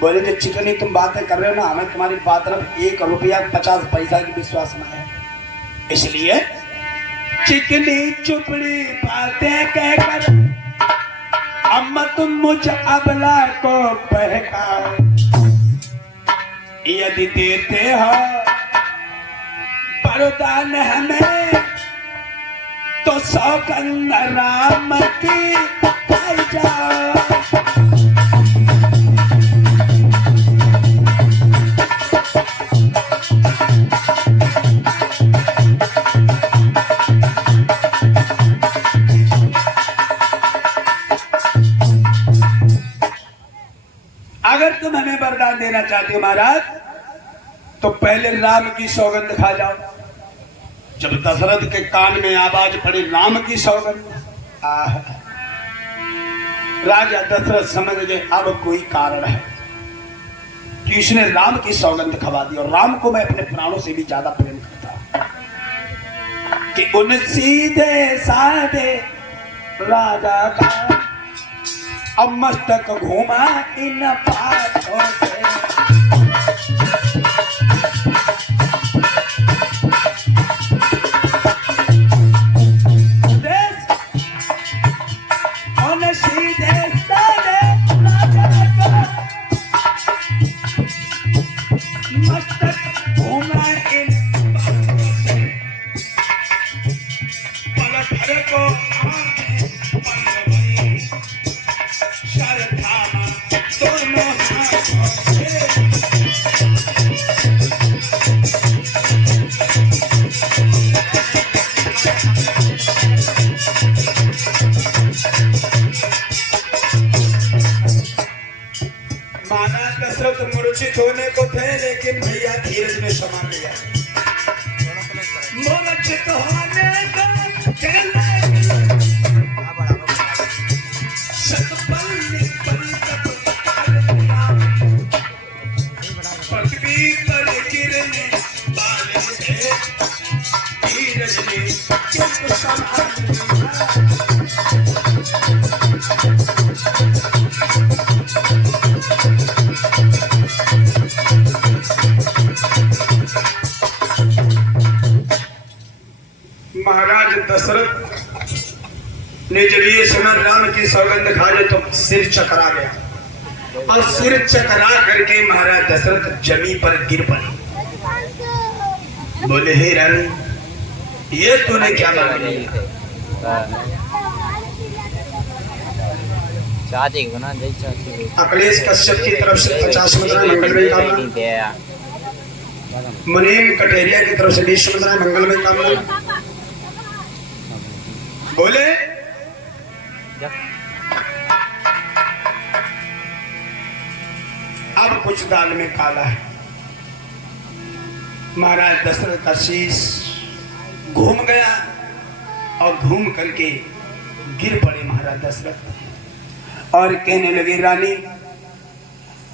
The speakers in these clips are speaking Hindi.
बोले जो चिकनी तुम बातें कर रहे हो ना, हमें तुम्हारी बात ना 1 रुपया 50 पैसा की विश्वास में है, इसलिए चिकनी चुपड़ी बातें कहकर अम्मा तुम मुझ अबला को बहकाओ। यदि देते हो वरदान हमें तो सौगंध राम की खाई जाओ। अगर तुम हमें वरदान देना चाहते हो महाराज, तो पहले राम की सौगंध खा जाओ। जब दशरथ के कान में आवाज पड़ी राम की सौगंध, राजा दशरथ समझ गए अब कोई कारण है कि इसने राम की सौगंध खवा दी। और राम को मैं अपने प्राणों से भी ज्यादा प्रेम करता हूं कि उन सीधे साधे राजा का अब मस्तक घूमा इन बातों से। मूर्छित होने को थे, लेकिन भैया धीरज में समा लिया। मूर्छित होने को पृथ्वी पर गिरने वाले थे, धीरज ने चुप संभाल महाराज दशरथ ने जब ये सुना राम की सौगंध खा ले तो सिर चकरा गया और सिर चकरा करके महाराज दशरथ जमीन पर गिर पड़े। बोले हे रानी ये तूने क्या मांगा? अखिलेश कश्यप की तरफ से 50 मुद्रा मंगलमय कामना, मुनीम कटेरिया की तरफ से 20 मुद्रा मंगलमय कामना। बोले अब कुछ दाल में काला है। महाराज दशरथ का शीश घूम गया और घूम करके गिर पड़े महाराज दशरथ और कहने लगे रानी,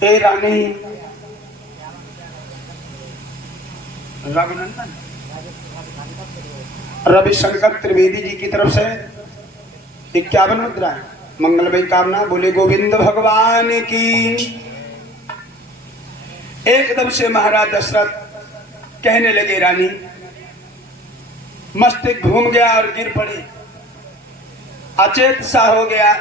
ए रानी रघुनंदन, रविशंकर त्रिवेदी जी की तरफ से 51 मुद्रा मंगलमय कामना। बोले गोविंद भगवान की। एकदम से महाराज दशरथ कहने लगे रानी मस्तिष्क घूम गया और गिर पड़े, अचेत सा हो गया।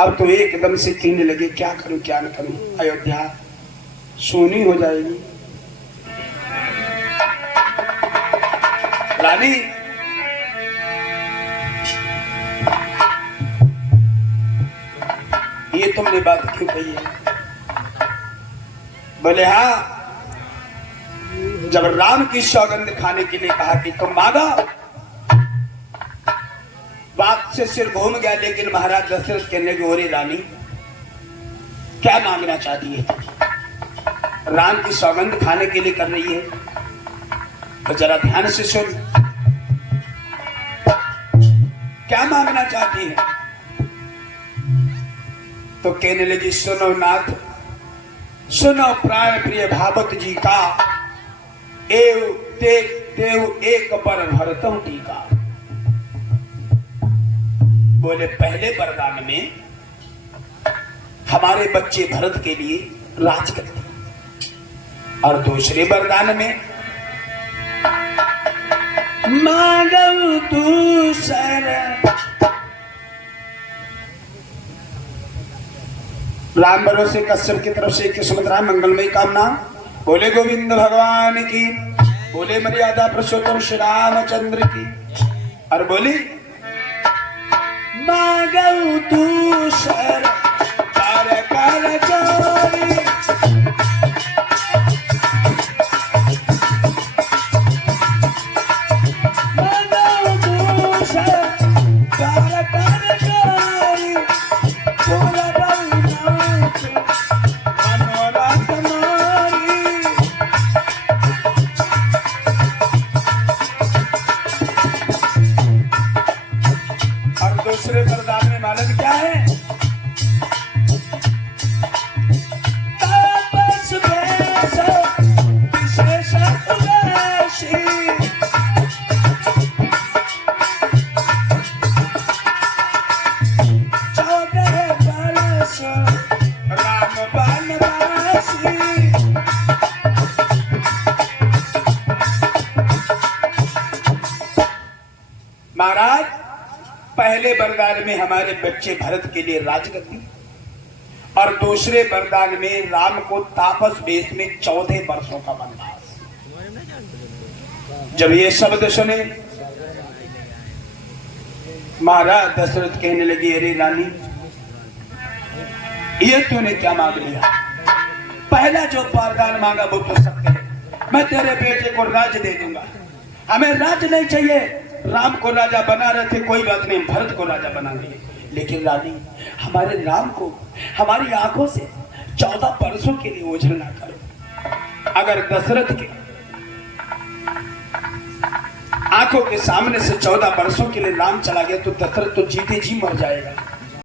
अब तो एकदम से कहने लगे क्या करूं क्या न करूं, अयोध्या सोनी हो जाएगी। रानी ये तुमने बात क्यों कही है? बोले हाँ, जब राम की सौगंध खाने के लिए कहा कि तुम मांगा, बात से सिर घूम गया। लेकिन महाराज दशरथ कहने लगे ओरे रानी क्या मांगना चाहती है? राम की सौगंध खाने के लिए कर रही है तो जरा ध्यान से सुन, क्या मांगना चाहती है? तो कहने लगी सुनो नाथ, सुनो प्राण प्रिय भावक जी का, एव देव एक पर भरतम टीका। बोले पहले वरदान में हमारे बच्चे भरत के लिए राज कर दिया। और दूसरे वरदान में मांगो दूसरा, राम भरोसे कश्यप की तरफ से किस्मत राम मंगलमय कामना। बोले गोविंद भगवान की, बोले मर्यादा पुरुषोत्तम श्री रामचंद्र की। और बोली मांगो दूसरा कर कर जोरी, मांगो दूसरा कर कर जोरी, पूरा रघुनाथ मनोरथ मोरी। और दूसरे वरदान में मालूम क्या है? तापस वेश विशेष उदासी, चौदह वर्ष राम वनवासी। महाराज, पहले वरदान में हमारे बच्चे भरत के लिए राजगद्दी, और दूसरे वरदान में राम को तापस वेश में 14 वर्षों का वनवास। जब ये शब्द सुने, महाराज दशरथ कहने लगे, अरे रानी, ये तूने क्या मांग लिया? पहला जो वरदान मांगा वो तो सत्य है, मैं तेरे बेटे को राज्य दे दूंगा। हमें राज्य नहीं चाहिए, राम को राजा बना रहे थे, कोई बात नहीं, भरत को राजा बना दिए। लेकिन रानी, हमारे राम को हमारी आंखों से 14 वर्षों के लिए ओझल ना करो। अगर दशरथ के आंखों के सामने से 14 वर्षों के लिए राम चला गया तो दशरथ तो जीते जी मर जाएगा।